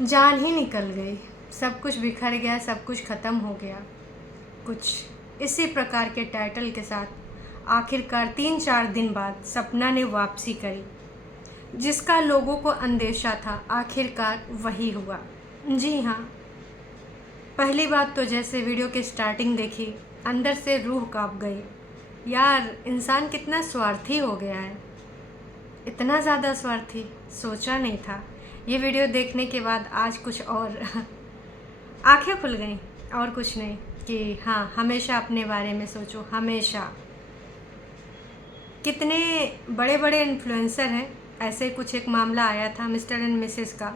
जान ही निकल गई, सब कुछ बिखर गया, सब कुछ ख़त्म हो गया। कुछ इसी प्रकार के टाइटल के साथ आखिरकार 3-4 दिन बाद सपना ने वापसी करी। जिसका लोगों को अंदेशा था, आखिरकार वही हुआ। जी हाँ, पहली बात तो जैसे वीडियो की स्टार्टिंग देखी, अंदर से रूह कांप गई। यार, इंसान कितना स्वार्थी हो गया है, इतना ज़्यादा स्वार्थी, सोचा नहीं था। ये वीडियो देखने के बाद आज कुछ और आंखें खुल गईं, और कुछ नहीं, कि हाँ, हमेशा अपने बारे में सोचो, हमेशा। कितने बड़े बड़े इन्फ्लुएंसर हैं, ऐसे कुछ एक मामला आया था मिस्टर एंड मिसेस का,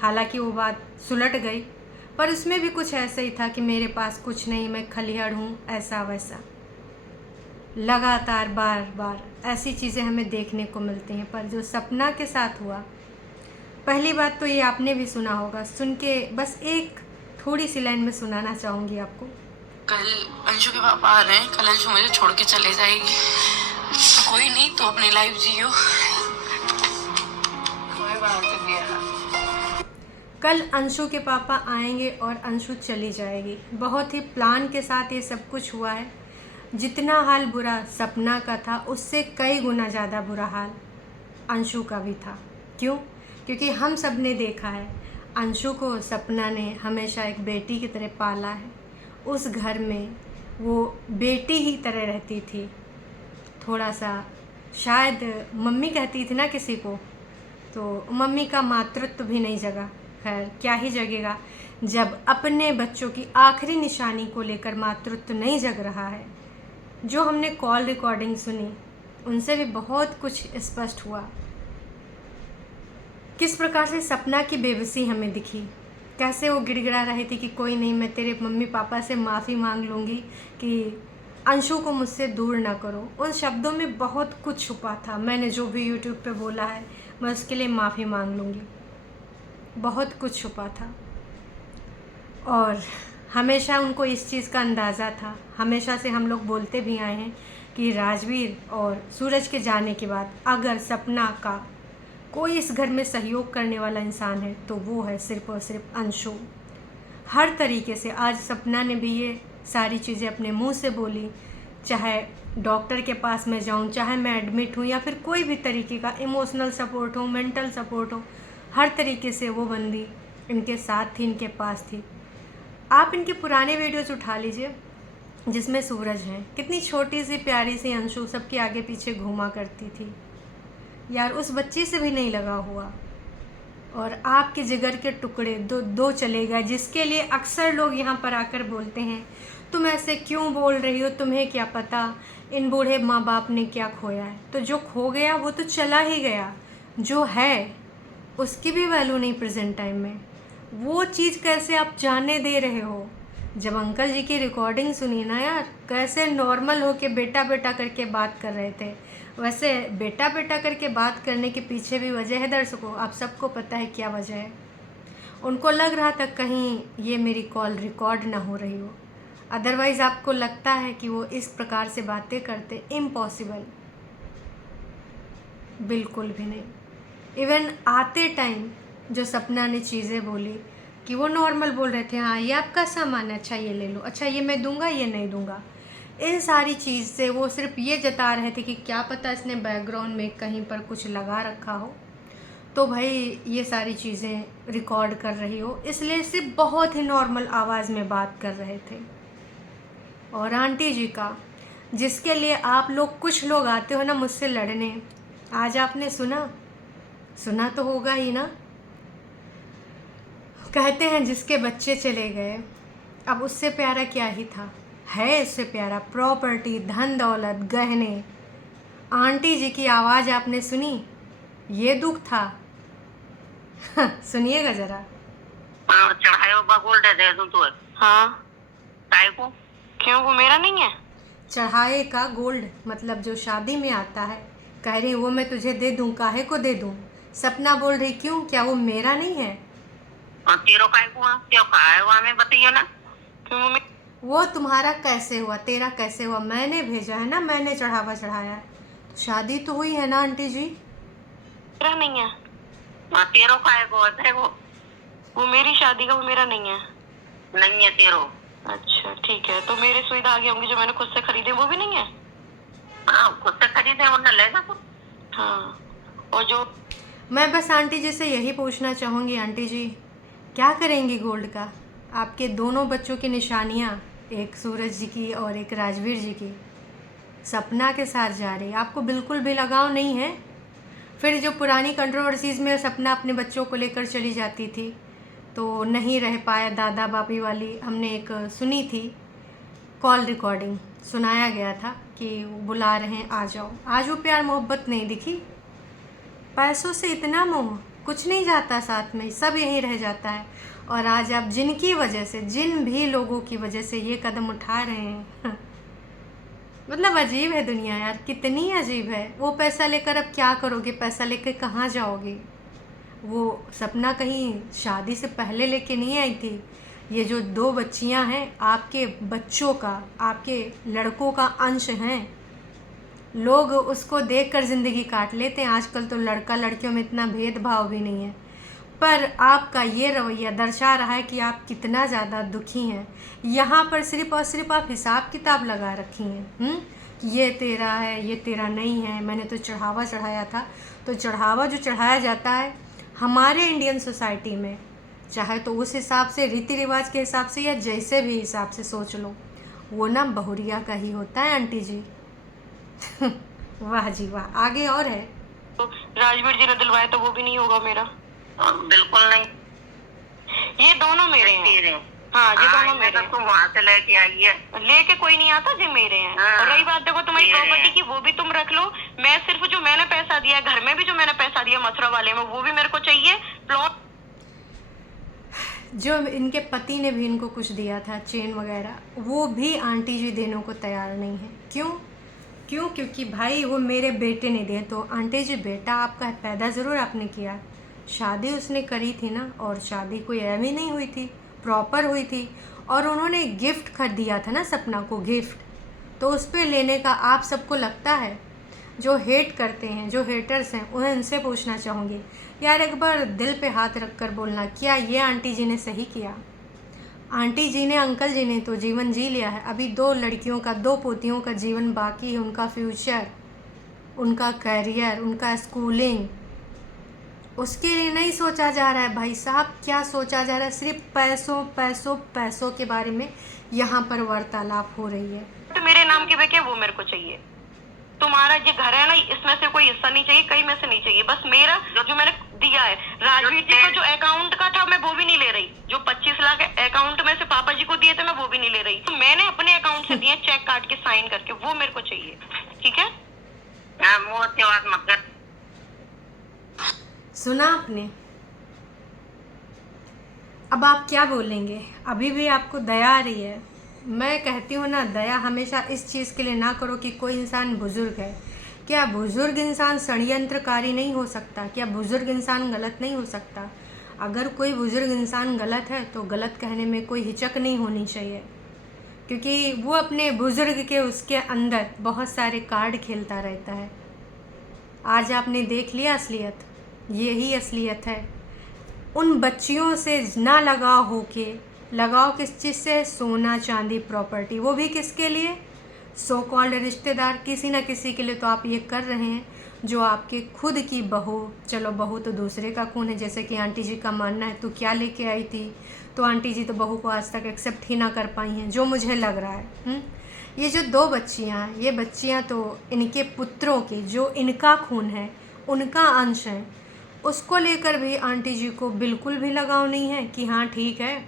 हालांकि वो बात सुलट गई, पर उसमें भी कुछ ऐसा ही था कि मेरे पास कुछ नहीं, मैं खलिहाड़ हूँ, ऐसा वैसा। लगातार बार बार ऐसी चीज़ें हमें देखने को मिलती हैं, पर जो सपना के साथ हुआ, पहली बात तो ये आपने भी सुना होगा, सुन के बस एक थोड़ी सी लाइन में सुनाना चाहूँगी आपको। कल अंशु के पापा आ रहे हैं, कल अंशु मुझे छोड़ के चले जाएगी। कोई नहीं, तो अपनी लाइफ जियो। कल अंशु के पापा आएंगे और अंशु चली जाएगी। बहुत ही प्लान के साथ ये सब कुछ हुआ है। जितना हाल बुरा सपना का था, उससे कई गुना ज़्यादा बुरा हाल अंशु का भी था। क्यों? क्योंकि हम सब ने देखा है, अंशु को सपना ने हमेशा एक बेटी की तरह पाला है। उस घर में वो बेटी ही तरह रहती थी। थोड़ा सा शायद मम्मी कहती थी ना किसी को, तो मम्मी का मातृत्व भी नहीं जगा। खैर, क्या ही जगेगा जब अपने बच्चों की आखिरी निशानी को लेकर मातृत्व नहीं जग रहा है। जो हमने कॉल रिकॉर्डिंग सुनी, उनसे भी बहुत कुछ स्पष्ट हुआ। किस प्रकार से सपना की बेबसी हमें दिखी, कैसे वो गिड़गिड़ा रही थी कि कोई नहीं, मैं तेरे मम्मी पापा से माफ़ी मांग लूँगी कि अंशु को मुझसे दूर ना करो। उन शब्दों में बहुत कुछ छुपा था। मैंने जो भी यूट्यूब पे बोला है, मैं उसके लिए माफ़ी मांग लूँगी। बहुत कुछ छुपा था, और हमेशा उनको इस चीज़ का अंदाज़ा था। हमेशा से हम लोग बोलते भी आए हैं कि राजवीर और सूरज के जाने के बाद अगर सपना का कोई इस घर में सहयोग करने वाला इंसान है, तो वो है सिर्फ़ और सिर्फ अंशु। हर तरीके से आज सपना ने भी ये सारी चीज़ें अपने मुंह से बोली। चाहे डॉक्टर के पास मैं जाऊं, चाहे मैं एडमिट हूं, या फिर कोई भी तरीके का इमोशनल सपोर्ट हो, मेंटल सपोर्ट हो, हर तरीके से वो बंदी इनके साथ थी, इनके पास थी। आप इनके पुराने वीडियोज़ उठा लीजिए, जिसमें सूरज हैं, कितनी छोटी सी प्यारी सी अंशु सबके आगे पीछे घूमा करती थी। यार, उस बच्ची से भी नहीं लगा हुआ, और आपके जिगर के टुकड़े दो चले गए, जिसके लिए अक्सर लोग यहाँ पर आकर बोलते हैं, तुम ऐसे क्यों बोल रही हो, तुम्हें क्या पता इन बूढ़े माँ बाप ने क्या खोया है। तो जो खो गया वो तो चला ही गया, जो है उसकी भी वैल्यू नहीं प्रेजेंट टाइम में। वो चीज़ कैसे आप जाने दे रहे हो? जब अंकल जी की रिकॉर्डिंग सुनी ना यार, कैसे नॉर्मल हो के बेटा बेटा करके बात कर रहे थे। वैसे बेटा बेटा करके बात करने के पीछे भी वजह है दर्शकों, आप सबको पता है क्या वजह है। उनको लग रहा था कहीं ये मेरी कॉल रिकॉर्ड ना हो रही हो, अदरवाइज़ आपको लगता है कि वो इस प्रकार से बातें करते? इम्पॉसिबल, बिल्कुल भी नहीं। इवन आते टाइम जो सपना ने चीज़ें बोली कि वो नॉर्मल बोल रहे थे, हाँ ये आपका सामान है, अच्छा ये ले लो, अच्छा ये मैं दूंगा, ये नहीं दूंगा। इन सारी चीज़ से वो सिर्फ ये जता रहे थे कि क्या पता इसने बैकग्राउंड में कहीं पर कुछ लगा रखा हो, तो भाई ये सारी चीज़ें रिकॉर्ड कर रही हो, इसलिए सिर्फ बहुत ही नॉर्मल आवाज़ में बात कर रहे थे। और आंटी जी का, जिसके लिए आप लोग, कुछ लोग आते हो ना मुझसे लड़ने, आज आपने सुना तो होगा ही ना। कहते हैं जिसके बच्चे चले गए, अब उससे प्यारा क्या ही था, है उससे प्यारा प्रॉपर्टी, धन दौलत, गहने। आंटी जी की आवाज़ आपने सुनी, ये दुख था। सुनिएगा जरा। चढ़ाए बाबा गोल्ड दे दूं तो? हाँ, काय को? क्यों, वो मेरा नहीं है? चढ़ाए का गोल्ड मतलब जो शादी में आता है, कह रही वो मैं तुझे दे दूं, काहे को दे दूं? सपना बोल रही क्यों, क्या वो मेरा नहीं है? तेरो काय को? क्यों काय हुआ, हमें बताइए ना। क्यों मम्मी? वो तुम्हारा कैसे हुआ, तेरा कैसे हुआ? मैंने भेजा है ना, मैंने चढ़ावा चढ़ाया है, तो शादी तो हुई है ना आंटी जी। तेरा नहीं है? तेरो काय को? देखो वो मेरी शादी का, वो मेरा नहीं है। नहीं है तेरो। अच्छा ठीक है, तो मेरे सुई धागे होंगे जो मैंने खुद से खरीदे, वो भी नहीं है? हाँ खुद से खरीदे और न लेगा तो। हाँ, और जो मैं बस आंटी जी से यही पूछना चाहूँगी, आंटी जी क्या करेंगी गोल्ड का? आपके दोनों बच्चों की निशानियाँ, एक सूरज जी की और एक राजवीर जी की, सपना के साथ जा रही, आपको बिल्कुल भी लगाव नहीं है? फिर जो पुरानी कंट्रोवर्सीज़ में सपना अपने बच्चों को लेकर चली जाती थी तो नहीं रह पाया दादा बाबी वाली, हमने एक सुनी थी कॉल रिकॉर्डिंग, सुनाया गया था कि वो बुला रहे हैं आ जाओ। आज वो प्यार मोहब्बत नहीं दिखी, पैसों से इतना मोह, कुछ नहीं जाता साथ में, सब यहीं रह जाता है। और आज आप जिनकी वजह से, जिन भी लोगों की वजह से ये कदम उठा रहे हैं मतलब अजीब है दुनिया यार, कितनी अजीब है। वो पैसा लेकर अब क्या करोगे? पैसा लेकर कहाँ जाओगे? वो सपना कहीं शादी से पहले लेके नहीं आई थी। ये जो 2 बच्चियां हैं आपके बच्चों का, आपके लड़कों का अंश हैं। लोग उसको देखकर ज़िंदगी काट लेते हैं। आजकल तो लड़का लड़कियों में इतना भेदभाव भी नहीं है, पर आपका ये रवैया दर्शा रहा है कि आप कितना ज़्यादा दुखी हैं। यहाँ पर सिर्फ और सिर्फ आप हिसाब किताब लगा रखी हैं कि ये तेरा है, ये तेरा नहीं है, मैंने तो चढ़ावा चढ़ाया था। तो चढ़ावा जो चढ़ाया जाता है हमारे इंडियन सोसाइटी में, चाहे तो उस हिसाब से, रीति रिवाज के हिसाब से, या जैसे भी हिसाब से सोच लो, वो ना बहुरिया का ही होता है आंटी जी। वाह जी वाह, आगे और है। तो राजवीर जी ने दिलवाया तो वो भी नहीं होगा मेरा। बिल्कुल नहीं, ये दोनों मेरे हैं। तेरे। हाँ, ये दोनों हाँ, मेरे हैं। तुम वहाँ से लेके आई है। लेके कोई नहीं आता जी, मेरे हैं। हाँ, और रही बात देखो तुम्हारी मेरे प्रॉपर्टी हैं। की, वो भी तुम रख लो। मैं सिर्फ जो मैंने पैसा दिया है, घर में भी जो मैंने पैसा दिया मथुरा वाले में, वो भी मेरे को चाहिए। प्लॉट जो इनके पति ने भी इनको कुछ दिया था, चेन वगैरह, वो भी आंटी जी देने को तैयार नहीं है। क्यों? क्योंकि भाई वो मेरे बेटे ने दिए। तो आंटी जी, बेटा आपका पैदा ज़रूर आपने किया, शादी उसने करी थी ना, और शादी कोई ऐवी नहीं हुई थी, प्रॉपर हुई थी। और उन्होंने गिफ्ट खरीद दिया था ना सपना को, गिफ्ट, तो उस पर लेने का आप सबको लगता है? जो हेट करते हैं, जो हेटर्स हैं, उन्हें इनसे पूछना चाहूँगी, यार एक बार दिल पे हाथ रख कर बोलना, क्या ये आंटी जी ने सही किया? आंटी जी ने, अंकल जी ने तो जीवन जी लिया है, अभी 2 लड़कियों का, 2 पोतियों का जीवन बाकी है। उनका फ्यूचर, उनका करियर, उनका स्कूलिंग, उसके लिए नहीं सोचा जा रहा है भाई साहब। क्या सोचा जा रहा है? सिर्फ पैसों पैसों पैसों के बारे में यहाँ पर वार्तालाप हो रही है। तो मेरे नाम के बेके वो मेरे को चाहिए। तुम्हारा ये घर है ना, इसमें से कोई हिस्सा नहीं चाहिए, कहीं में से नहीं चाहिए, बस मेरा जो मैंने दिया है। राजवीर जी को जो अकाउंट का था मैं वो भी नहीं ले रही, जो 25 लाख अकाउंट में से पापा जी को दिए थे मैं वो भी नहीं ले रही। तो मैंने अपने अकाउंट से दिए, चेक काट के साइन करके, वो मेरे को चाहिए। ठीक है? मुँह से बात मत कर। सुना आपने? अब आप क्या बोलेंगे? अभी भी आपको दया आ रही है? मैं कहती हूँ ना, दया हमेशा इस चीज़ के लिए ना करो कि कोई इंसान बुज़ुर्ग है। क्या बुज़ुर्ग इंसान षड्यंत्रकारी नहीं हो सकता? क्या बुज़ुर्ग इंसान गलत नहीं हो सकता? अगर कोई बुज़ुर्ग इंसान गलत है तो गलत कहने में कोई हिचक नहीं होनी चाहिए, क्योंकि वो अपने बुज़ुर्ग के, उसके अंदर बहुत सारे कार्ड खेलता रहता है। आज आपने देख लिया असलियत, यही असलियत है। उन बच्चियों से ना लगाव होके, लगाव किस चीज़ से? सोना चांदी प्रॉपर्टी, वो भी किसके लिए? सो कॉल्ड रिश्तेदार, किसी ना किसी के लिए तो आप ये कर रहे हैं जो आपके खुद की बहू, चलो बहू तो दूसरे का खून है, जैसे कि आंटी जी का मानना है, तो क्या लेके आई थी, तो आंटी जी तो बहू को आज तक एक्सेप्ट ही ना कर पाई हैं, जो मुझे लग रहा है। ये जो 2 बच्चियाँ हैं, ये बच्चियाँ तो इनके पुत्रों की, जो इनका खून है, उनका अंश है, उसको लेकर भी आंटी जी को बिल्कुल भी लगाव नहीं है कि हाँ ठीक है,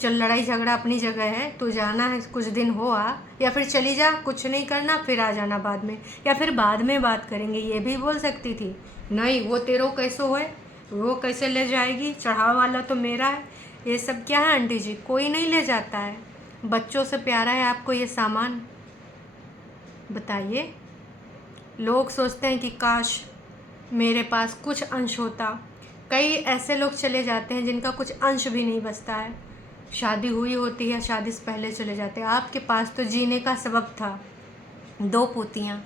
चल लड़ाई झगड़ा अपनी जगह है, तो जाना है कुछ दिन हो आ, या फिर चली जा, कुछ नहीं करना, फिर आ जाना बाद में, या फिर बाद में बात करेंगे, ये भी बोल सकती थी। नहीं, वो तेरो कैसो है, वो कैसे ले जाएगी, चढ़ावा वाला तो मेरा है। ये सब क्या है आंटी जी? कोई नहीं ले जाता है। बच्चों से प्यारा है आपको ये सामान? बताइए। लोग सोचते हैं कि काश मेरे पास कुछ अंश होता। कई ऐसे लोग चले जाते हैं जिनका कुछ अंश भी नहीं बचता है, शादी हुई होती है, शादी से पहले चले जाते हैं। आपके पास तो जीने का सबब था, 2 पोतियाँ,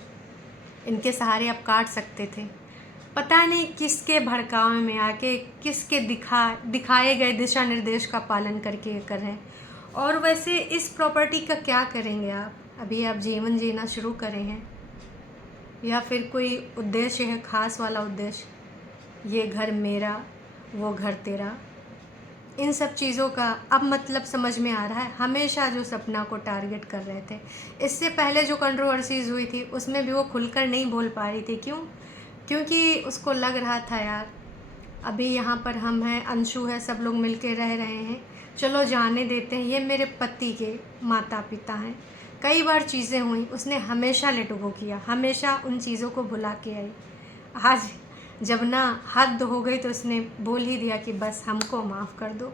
इनके सहारे आप काट सकते थे। पता नहीं किसके भड़काव में आके किसके दिखाए गए दिशा निर्देश का पालन करके ये कर रहे हैं। और वैसे इस प्रॉपर्टी का क्या करेंगे आप? अभी आप जीवन जीना शुरू करे हैं या फिर कोई उद्देश्य है, खास वाला उद्देश्य, ये घर मेरा वो घर तेरा? इन सब चीज़ों का अब मतलब समझ में आ रहा है। हमेशा जो सपना को टारगेट कर रहे थे, इससे पहले जो कंट्रोवर्सीज़ हुई थी उसमें भी वो खुलकर नहीं बोल पा रही थी। क्यों? क्योंकि उसको लग रहा था यार अभी यहाँ पर हम हैं, अंशु है, सब लोग मिलके रह रहे हैं, चलो जाने देते हैं, ये मेरे पति के माता पिता हैं। कई बार चीज़ें हुई, उसने हमेशा लेट गो किया, हमेशा उन चीज़ों को भुला के आई। आज जब ना हद हो गई तो उसने बोल ही दिया कि बस हमको माफ़ कर दो।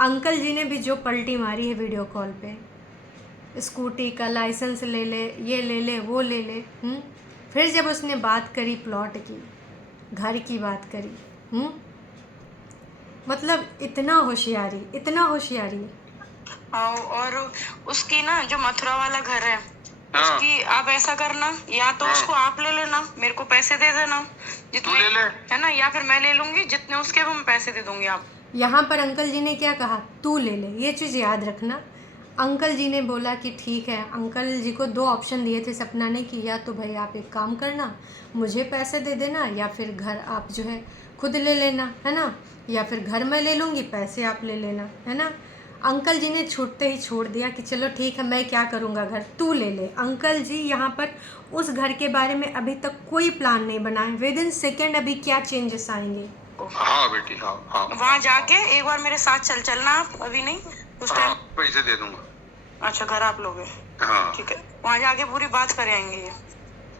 अंकल जी ने भी जो पलटी मारी है वीडियो कॉल पे, स्कूटी का लाइसेंस ले ले, ये ले ले, वो ले ले। फिर जब उसने बात करी प्लॉट की, घर की बात करी, मतलब इतना होशियारी, इतना होशियारी। और उसकी ना जो मथुरा वाला घर है, हाँ। उसकी आप ऐसा करना, या तो उसको आप ले लेना, मेरे को पैसे दे देना जितने, तू ले ले। है ना, या फिर मैं ले लूंगी, जितने उसके वो मैं पैसे दे दूंगी। आप यहाँ पर अंकल जी ने क्या कहा? तू ले ले। ये चीज़ याद रखना। अंकल जी ने बोला कि ठीक है। अंकल जी को दो ऑप्शन दिए थे सपना ने कि या तो भाई आप एक काम करना, मुझे पैसे दे देना, या फिर घर आप जो है खुद ले लेना, है ना, या फिर घर मैं ले लूँगी, पैसे आप ले लेना, है ना। अंकल जी ने छूटते ही छोड़ दिया कि चलो ठीक है, मैं क्या करूँगा, घर तू ले ले। अंकल जी यहाँ पर उस घर के बारे में अभी तक कोई प्लान नहीं बनाए। विद इन सेकेंड अभी क्या चेंजेस आएंगे? हाँ बेटी, हाँ हाँ वहाँ जाके एक बार मेरे साथ चलना आप, अभी नहीं, उस हाँ, टाइम। पैसे दे दूंगा। अच्छा, घर आप लोगे? हाँ ठीक है, वहाँ जाके पूरी बात कर आएंगे ये।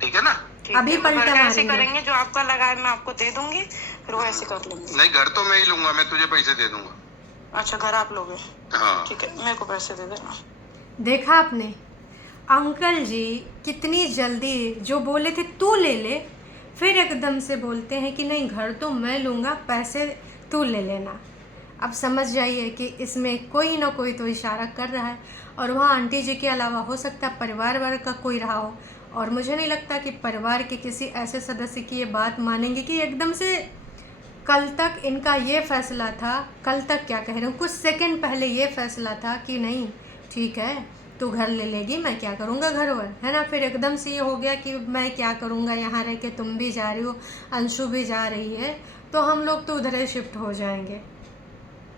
ठीक है ना। ठीक अभी है, पलटा घर का ऐसे मारेंगे। करेंगे, जो आपका लगा है मैं आपको दे दूंगी, फिर वो ऐसे कर लेंगे। नहीं, घर तो मैं ही लूंगा, मैं तुझे पैसे दे दूंगा। अच्छा, घर आप लोगे? हाँ ठीक है, मेरे को पैसे दे देना। देखा आपने, अंकल जी कितनी जल्दी जो बोले थे तू ले ले, फिर एकदम से बोलते हैं कि नहीं घर तो मैं लूँगा, पैसे तू ले लेना। अब समझ जाइए कि इसमें कोई ना कोई तो इशारा कर रहा है। और वहाँ आंटी जी के अलावा हो सकता है परिवार वर्ग का कोई रहा हो, और मुझे नहीं लगता कि परिवार के किसी ऐसे सदस्य की ये बात मानेंगे कि एकदम से कल तक इनका ये फैसला था, कल तक क्या कह रहे हूँ, कुछ सेकंड पहले ये फैसला था कि नहीं ठीक है तू घर ले लेगी, मैं क्या करूँगा घर वर, है ना। फिर एकदम से ये हो गया कि मैं क्या करूँगा, यहाँ रह के तुम भी जा रही हो, अंशु भी जा रही है, तो हम लोग तो उधर ही शिफ्ट हो जाएंगे।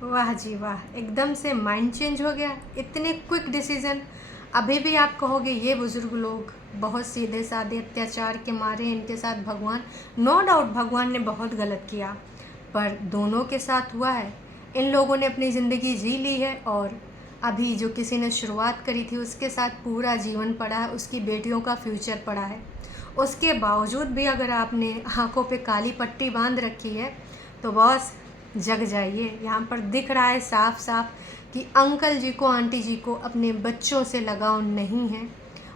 वाह जी वाह, एकदम से माइंड चेंज हो गया, इतने क्विक डिसीज़न। अभी भी आप कहोगे ये बुज़ुर्ग लोग बहुत सीधे साधे, अत्याचार के मारे इनके साथ भगवान, नो डाउट भगवान ने बहुत गलत किया, पर दोनों के साथ हुआ है। इन लोगों ने अपनी ज़िंदगी जी ली है, और अभी जो किसी ने शुरुआत करी थी उसके साथ पूरा जीवन पड़ा है, उसकी बेटियों का फ्यूचर पड़ा है। उसके बावजूद भी अगर आपने आँखों पे काली पट्टी बांध रखी है तो बॉस जग जाइए। यहाँ पर दिख रहा है साफ साफ कि अंकल जी को, आंटी जी को अपने बच्चों से लगाव नहीं है।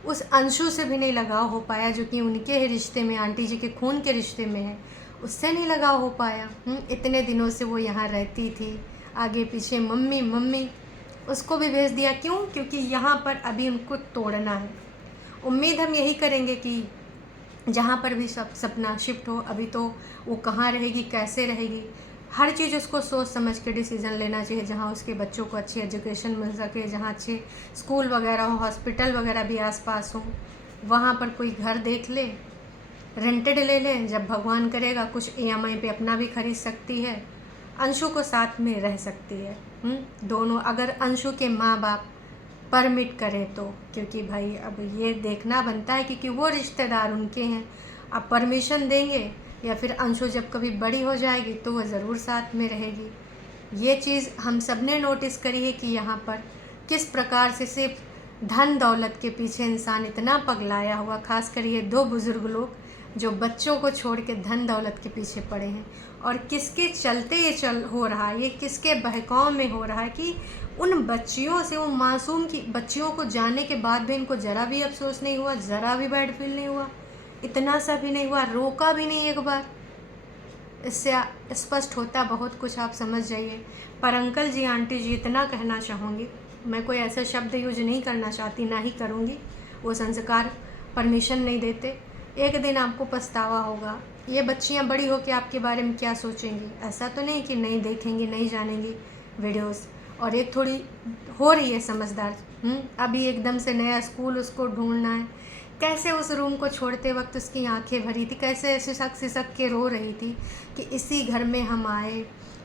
उस अंशु से भी नहीं लगाव हो पाया जो कि उनके ही रिश्ते में, आंटी जी के खून के रिश्ते में है, उससे नहीं लगाव हो पाया। इतने दिनों से वो यहाँ रहती थी, आगे पीछे मम्मी मम्मी, उसको भी भेज दिया। क्यों? क्योंकि यहाँ पर अभी उनको तोड़ना है। उम्मीद हम यही करेंगे कि जहाँ पर भी सपना शिफ्ट हो, अभी तो वो कहाँ रहेगी, कैसे रहेगी, हर चीज़ उसको सोच समझ के डिसीज़न लेना चाहिए, जहाँ उसके बच्चों को अच्छी एजुकेशन मिल सके, जहाँ अच्छे स्कूल वगैरह हो, हॉस्पिटल वगैरह भी आसपास हो, वहाँ पर कोई घर देख ले, रेंटेड ले ले, जब भगवान करेगा कुछ EMI पे अपना भी खरीद सकती है, अंशु को साथ में रह सकती है। दोनों, अगर अंशु के माँ बाप परमिट करें तो, क्योंकि भाई अब ये देखना बनता है क्योंकि वो रिश्तेदार उनके हैं। अब परमिशन देंगे या फिर अंशु जब कभी बड़ी हो जाएगी तो वो ज़रूर साथ में रहेगी। ये चीज़ हम सब ने नोटिस करी है कि यहाँ पर किस प्रकार से सिर्फ धन दौलत के पीछे इंसान इतना पगलाया हुआ, खासकर ये दो बुज़ुर्ग लोग जो बच्चों को छोड़ के धन दौलत के पीछे पड़े हैं। और किसके चलते ये हो रहा है, ये किसके बहकाव में हो रहा है कि उन बच्चियों से, वो मासूम की बच्चियों को जाने के बाद भी इनको ज़रा भी अफसोस नहीं हुआ, ज़रा भी बैड फील नहीं हुआ, इतना सा भी नहीं हुआ, रोका भी नहीं एक बार। इससे स्पष्ट होता बहुत कुछ, आप समझ जाइए। पर अंकल जी, आंटी जी, इतना कहना चाहूँगी, मैं कोई ऐसा शब्द यूज नहीं करना चाहती, ना ही करूँगी, वो संस्कार परमिशन नहीं देते। एक दिन आपको पछतावा होगा ये बच्चियां बड़ी होकर आपके बारे में क्या सोचेंगी? ऐसा तो नहीं कि नहीं देखेंगी, नहीं जानेंगी वीडियोस। और एक थोड़ी हो रही है समझदार, अभी एकदम से नया स्कूल उसको ढूंढना है। कैसे उस रूम को छोड़ते वक्त उसकी आंखें भरी थी, कैसे सिसक सिसक के रो रही थी कि इसी घर में हम आए,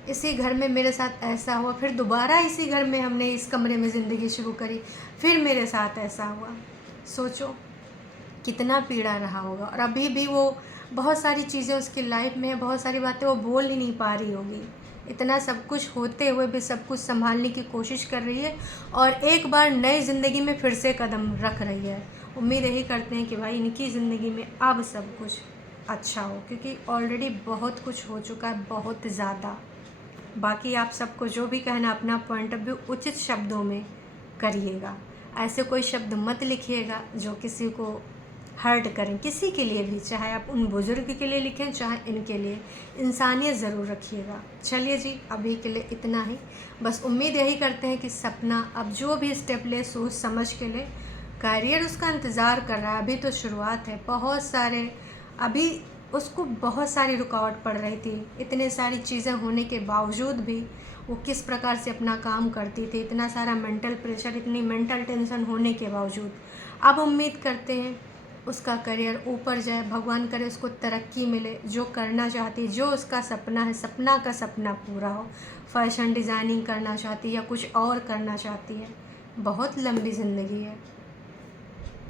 इसी घर में मेरे साथ ऐसा हुआ, फिर दोबारा इसी घर में हमने इस कमरे में ज़िंदगी शुरू करी, फिर मेरे साथ ऐसा हुआ। सोचो कितना पीड़ा रहा होगा। और अभी भी वो बहुत सारी चीज़ें उसकी लाइफ में है, बहुत सारी बातें वो बोल ही नहीं पा रही होगी। इतना सब कुछ होते हुए भी सब कुछ संभालने की कोशिश कर रही है और एक बार नई ज़िंदगी में फिर से कदम रख रही है। उम्मीद यही करते हैं कि भाई इनकी ज़िंदगी में अब सब कुछ अच्छा हो, क्योंकि ऑलरेडी बहुत कुछ हो चुका है, बहुत ज़्यादा। बाकी आप सबको जो भी कहना, अपना पॉइंट ऑफ व्यू उचित शब्दों में करिएगा। ऐसे कोई शब्द मत लिखिएगा जो किसी को हर्ट करें, किसी के लिए भी, चाहे आप उन बुज़ुर्ग के लिए लिखें चाहे इनके लिए। इंसानियत ज़रूर रखिएगा। चलिए जी, अभी के लिए इतना ही। बस उम्मीद यही करते हैं कि सपना अब जो भी स्टेप ले सोच समझ के ले। करियर उसका इंतज़ार कर रहा है, अभी तो शुरुआत है। बहुत सारे अभी उसको बहुत सारी रुकावट पड़ रही थी। इतने सारी चीज़ें होने के बावजूद भी वो किस प्रकार से अपना काम करती थी, इतना सारा मेंटल प्रेशर, इतनी मेंटल टेंशन होने के बावजूद। अब उम्मीद करते हैं उसका करियर ऊपर जाए, भगवान करे उसको तरक्की मिले, जो करना चाहती है, जो उसका सपना है, सपना का सपना पूरा हो। फैशन डिज़ाइनिंग करना चाहती है या कुछ और करना चाहती है। बहुत लंबी ज़िंदगी है।